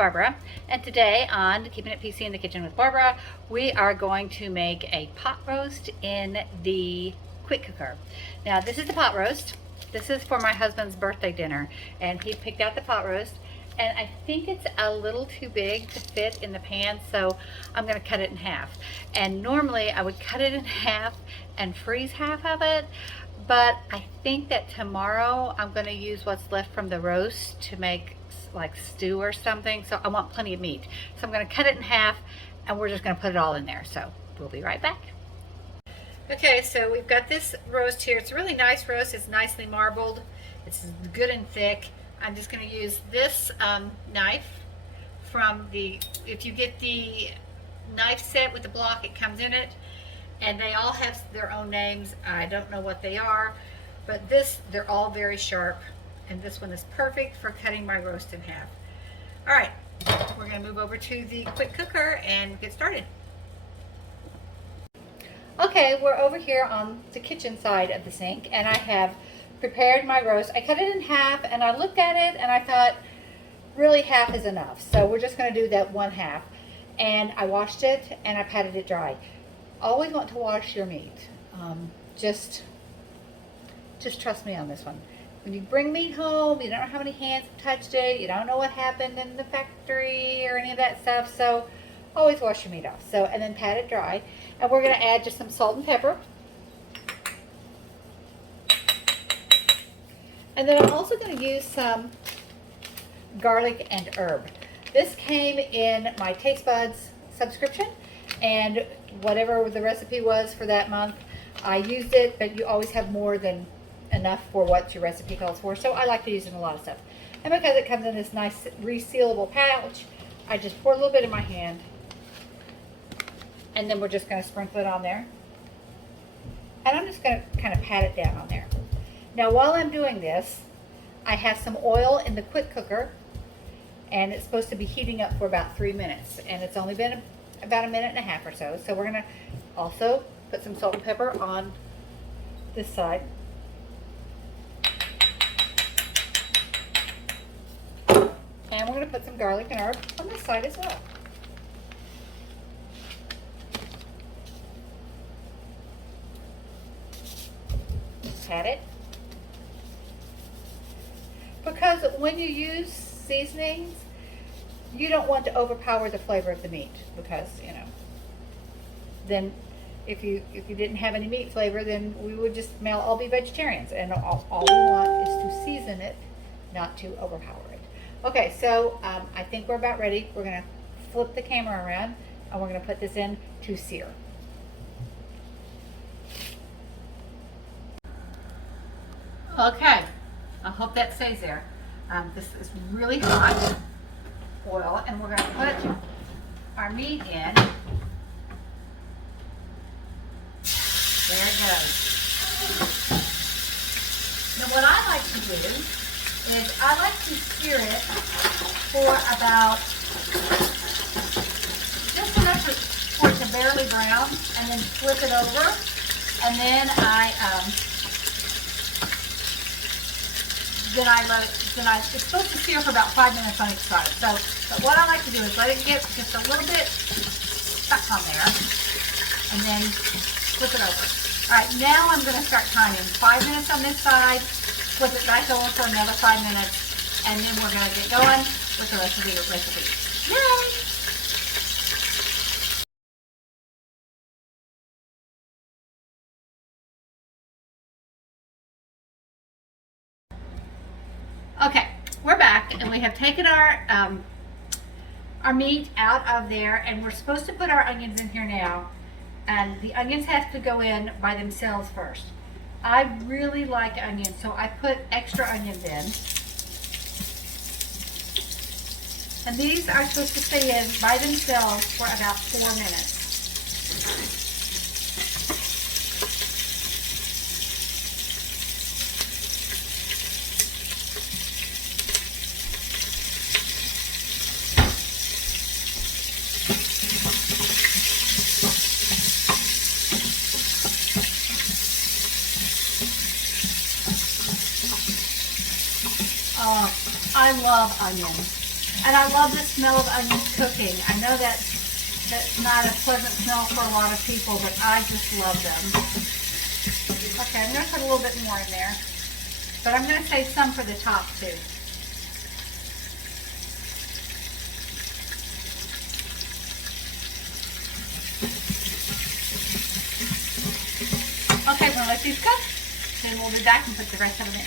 Barbara, and today on Keeping It PC in the Kitchen with Barbara, we are going to make a pot roast in the quick cooker. Now this is the pot roast. This is for my husband's birthday dinner, and he picked out the pot roast, and I think it's a little too big to fit in the pan, so I'm going to cut it in half. And normally I would cut it in half and freeze half of it, but I think that tomorrow I'm going to use what's left from the roast to make like stew or something, so I want plenty of meat. So I'm going to cut it in half and we're just going to put it all in there. So we'll be right back. Okay, so we've got this roast here. It's a really nice roast. It's nicely marbled. It's good and thick. I'm just going to use this knife from if you get the knife set with the block, it comes in it, and they all have their own names. I don't know what they are, but they're all very sharp, and this one is perfect for cutting my roast in half. All right, we're going to move over to the quick cooker and get started. Okay, we're over here on the kitchen side of the sink, and I have prepared my roast. I cut it in half, and I looked at it, and I thought, really half is enough. So we're just going to do that one half. And I washed it, and I patted it dry. Always want to wash your meat. Just trust me on this one. When you bring meat home, you don't know how many hands have touched it. You don't know what happened in the factory or any of that stuff. So always wash your meat off. So, and then pat it dry. And we're going to add just some salt and pepper. And then I'm also going to use some garlic and herb. This came in my Taste Buds subscription, and whatever the recipe was for that month, I used it, but you always have more than enough for what your recipe calls for, so I like to use it in a lot of stuff. And because it comes in this nice resealable pouch, I just pour a little bit in my hand, and then we're just going to sprinkle it on there. And I'm just going to kind of pat it down on there. Now while I'm doing this, I have some oil in the quick cooker, and it's supposed to be heating up for about 3 minutes, and it's only been about a minute and a half or so. So we're going to also put some salt and pepper on this side. And we're going to put some garlic and herb on this side as well. Pat it. Because when you use seasonings, you don't want to overpower the flavor of the meat, because then if you didn't have any meat flavor, then we would just all be vegetarians, and all we want is to season it, not to overpower it. Okay, so I think we're about ready. We're going to flip the camera around, and we're going to put this in to sear. Okay, I hope that stays there. This is really hot oil, and we're going to put our meat in. There it goes. Now what I like to do is I like to sear it for about just enough for it to barely brown, and then flip it over, and then it's supposed to sear for about 5 minutes on each side. So, but what I like to do is let it get just a little bit stuck on there, and then flip it over. All right, now I'm going to start timing. 5 minutes on this side, flip it back over for another 5 minutes, and then we're going to get going with the rest of the recipe. Yay! Okay, we're back, and we have taken our meat out of there, and we're supposed to put our onions in here now, and the onions have to go in by themselves first. I really like onions, so I put extra onions in, and these are supposed to stay in by themselves for about 4 minutes. I love onions. And I love the smell of onions cooking. I know that's not a pleasant smell for a lot of people, but I just love them. Okay, I'm going to put a little bit more in there, but I'm going to save some for the top too. Okay, we're going to let these cook, then we'll be back and put the rest of them in.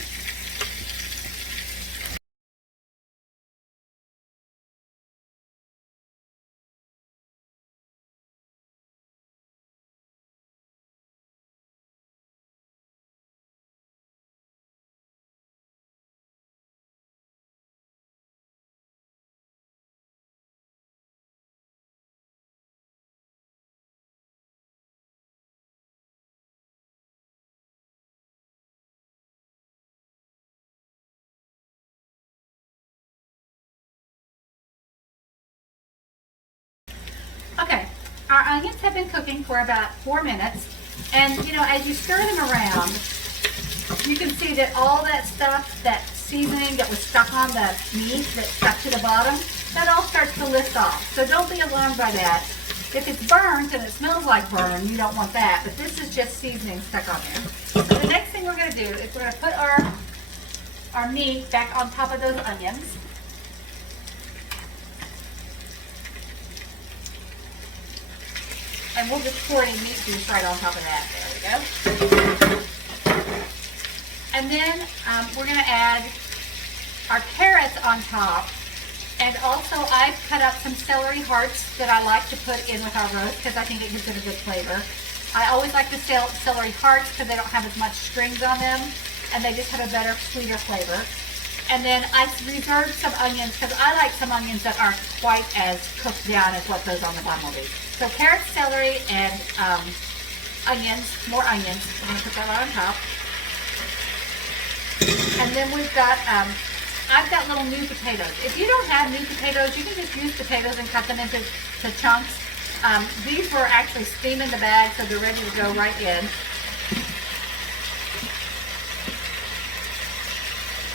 Okay, our onions have been cooking for about 4 minutes, and you know, as you stir them around, you can see that all that stuff, that seasoning that was stuck on the meat that stuck to the bottom, that all starts to lift off. So don't be alarmed by that. If it's burnt and it smells like burn, you don't want that, but this is just seasoning stuck on there. So the next thing we're going to do is we're going to put our meat back on top of those onions. And we'll just pour any meat juice right on top of that. There we go. And then we're going to add our carrots on top. And also I've cut up some celery hearts that I like to put in with our roast because I think it gives it a good flavor. I always like the celery hearts because they don't have as much strings on them and they just have a better, sweeter flavor. And then I reserved some onions because I like some onions that aren't quite as cooked down as what goes on the bottom will be. So carrots, celery, and onions, more onions. I'm going to put that right on top. And then we've got, I've got little new potatoes. If you don't have new potatoes, you can just use potatoes and cut them into chunks. These were actually steamed in the bag, so they're ready to go right in.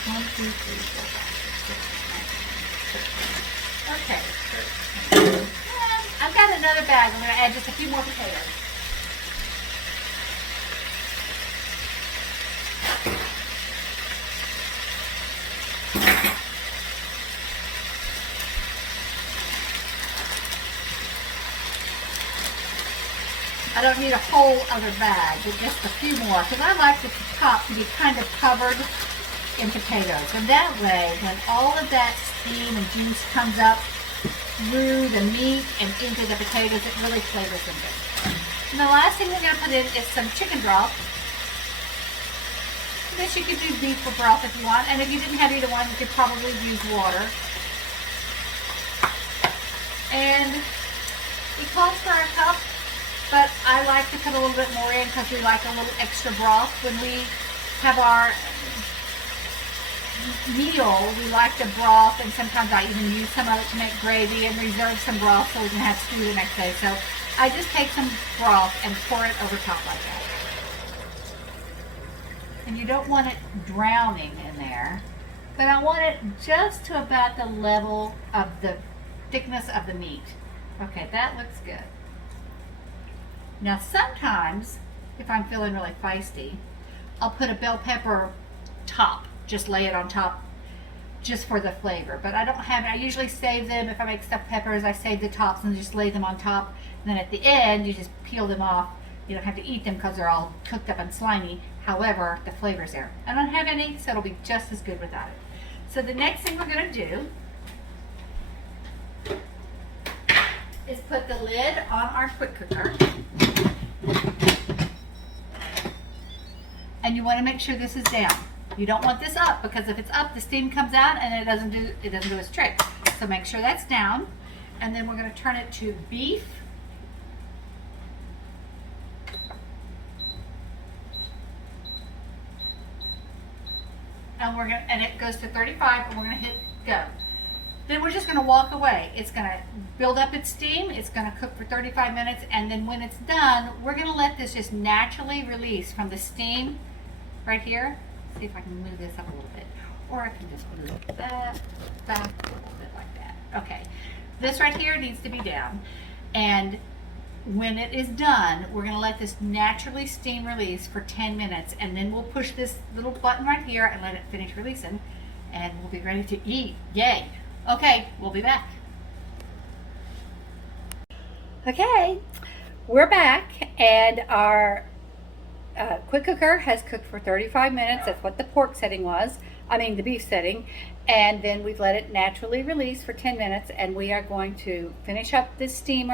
1, 2, 3, 4, 5, 6, 7, 8, 9, 10. Okay. I've got another bag. I'm going to add just a few more potatoes. I don't need a whole other bag, but just a few more, because I like the top to be kind of covered in potatoes. And that way, when all of that steam and juice comes up through the meat and into the potatoes, it really flavors them good. And the last thing we're going to put in is some chicken broth. This you could do beef or broth if you want, and if you didn't have either one, you could probably use water. And it calls for a cup, but I like to put a little bit more in because we like a little extra broth. When we have our meal, we like the broth, and sometimes I even use some of it to make gravy and reserve some broth so we can have stew the next day. So I just take some broth and pour it over top like that. And you don't want it drowning in there, but I want it just to about the level of the thickness of the meat. Okay, that looks good. Now sometimes, if I'm feeling really feisty, I'll put a bell pepper top, just lay it on top just for the flavor. But I don't have it. I usually save them. If I make stuffed peppers, I save the tops and just lay them on top. And then at the end, you just peel them off. You don't have to eat them because they're all cooked up and slimy. However, the flavor's there. I don't have any, so it'll be just as good without it. So the next thing we're going to do is put the lid on our quick cooker. And you want to make sure this is down. You don't want this up, because if it's up, the steam comes out and it doesn't do its trick. So make sure that's down. And then we're going to turn it to beef. And it goes to 35, and we're going to hit go. Then we're just going to walk away. It's going to build up its steam. It's going to cook for 35 minutes, and then when it's done, we're going to let this just naturally release from the steam right here. See if I can move this up a little bit, or I can just move that back a little bit like that. Okay, this right here needs to be down, and when it is done, we're going to let this naturally steam release for 10 minutes, and then we'll push this little button right here and let it finish releasing, and we'll be ready to eat. Yay! Okay, we'll be back. Okay, we're back, and our quick cooker has cooked for 35 minutes. That's what the pork setting was. I mean the beef setting. And then we've let it naturally release for 10 minutes, and we are going to finish up this steam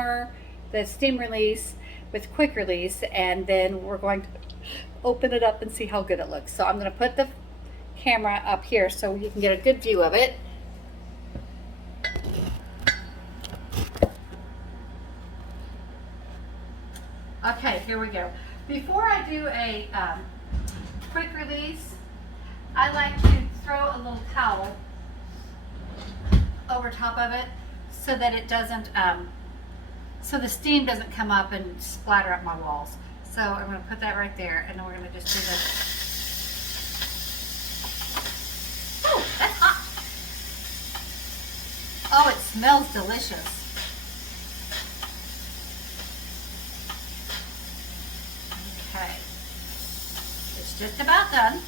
release with quick release, and then we're going to open it up and see how good it looks. So I'm going to put the camera up here so you can get a good view of it. Okay, here we go. Before I do a quick release, I like to throw a little towel over top of it so that it doesn't, so the steam doesn't come up and splatter up my walls. So I'm going to put that right there, and then we're going to just do this. Oh, that's hot. Oh, it smells delicious. Okay, it's just about done.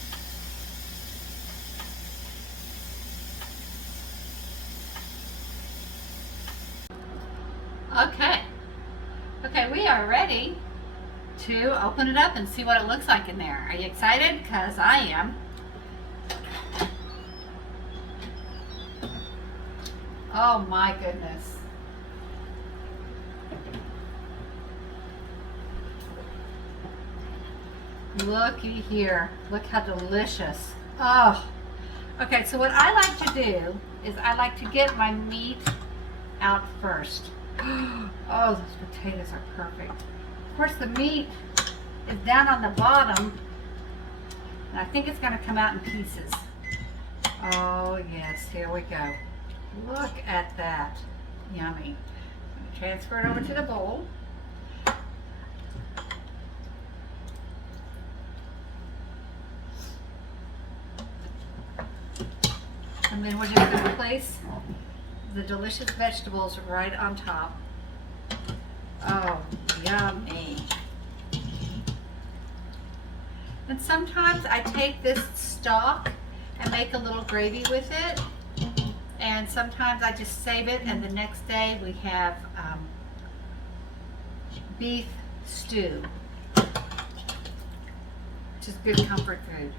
Okay, we are ready to open it up and see what it looks like in there. Are you excited? Because I am. Oh my goodness. Looky here. Look how delicious. Oh. Okay, so what I like to do is I like to get my meat out first. Oh, those potatoes are perfect. Of course, the meat is down on the bottom, and I think it's going to come out in pieces. Oh, yes, here we go. Look at that. Yummy. Transfer it over to the bowl. And then we're just going to place the delicious vegetables right on top. Oh, yummy. And sometimes I take this stock and make a little gravy with it. And sometimes I just save it, and the next day we have beef stew, which is good comfort food.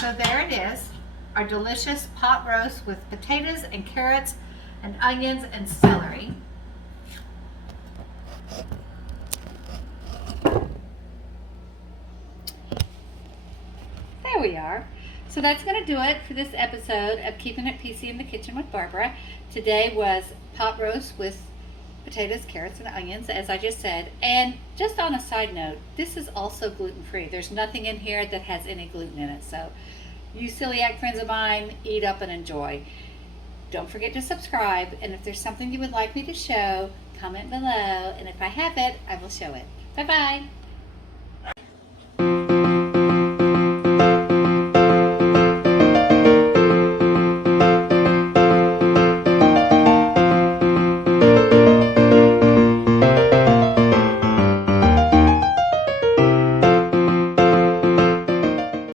So there it is, our delicious pot roast with potatoes and carrots and onions and celery. There we are. So that's going to do it for this episode of Keeping It PC in the Kitchen with Barbara. Today was pot roast with potatoes, carrots, and onions, as I just said. And just on a side note, this is also gluten-free. There's nothing in here that has any gluten in it. So you celiac friends of mine, eat up and enjoy. Don't forget to subscribe, and if there's something you would like me to show, comment below, and if I have it, I will show it. Bye-bye.